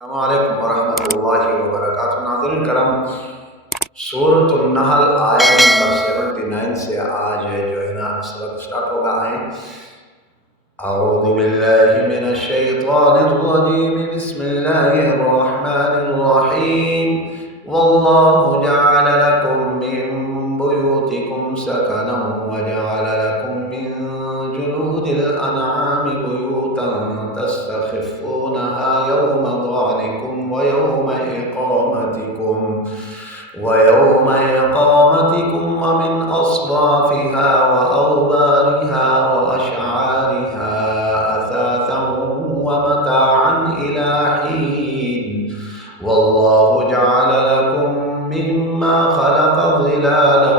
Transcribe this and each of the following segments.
अस्सलामुअलैकुम वरहमतुल्लाहि वबरकातुहू। नाज़रीन करम, सूरतुन नहल आयत नंबर 79 से आज जो है ना सबक स्टार्ट होगा। है अऊज़ु बिल्लाहि मिनश शैतानिर रजीम, बिस्मिल्लाहिर रहमानिर रहीम। वल्लाहु जअल लकुम मिन बुयूतिकुम सकनन व जअल लकुम मिन जुलूदिल अनआमि बुयूतन तस्तखिफूनहा यौम ज़अनिकुम ويوم إقامتكم ومن أصوافها وأوبارها وأشعارها أثاثا ومتاعا إلى حين والله جعل لكم مما خلق ظلالا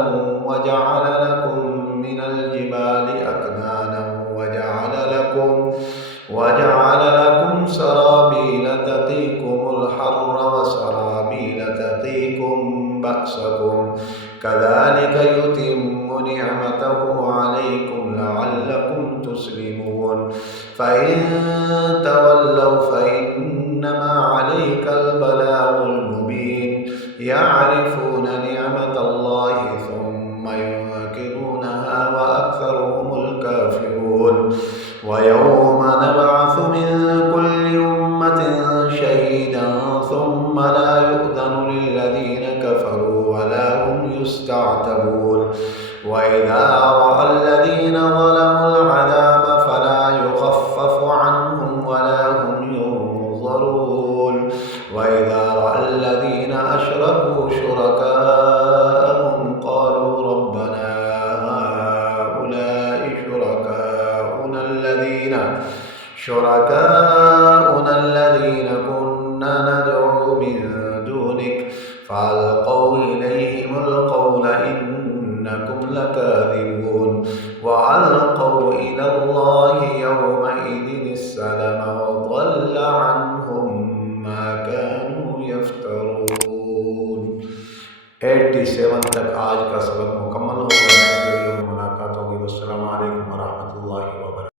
وجعل لكم من الجبال أكنانا وجعل لكم سرابيل تقيكم الحر وسرابيل تقيكم بأسكم كذلك يتم نعمته عليكم لعلكم تسلمون فإن تولوا فإنما عليك البلاغ المبين يعرفون نعمة الله ثم ينكرونها وأكثرهم الكافرون ويوم نبعث من كل أمة شهيدا ثم لا يؤذن للذين كفروا ولا هم يستعتبون وإذا رأى الذين ظلموا العذاب فلا يخفف عنهم ولا هم ينظرون وإذا رأى الذين أشركوا شركاءهم قالوا ربنا هؤلاء شركاؤنا الذين كنا ندعو من دونك فألقوا إليهم القول إنكم لكاذبون وألقوا إلى الله يومئذ السلم وضل عنهم ما كانوا يفترون। 87 तक आज का सबक मुकम्मल हो गया।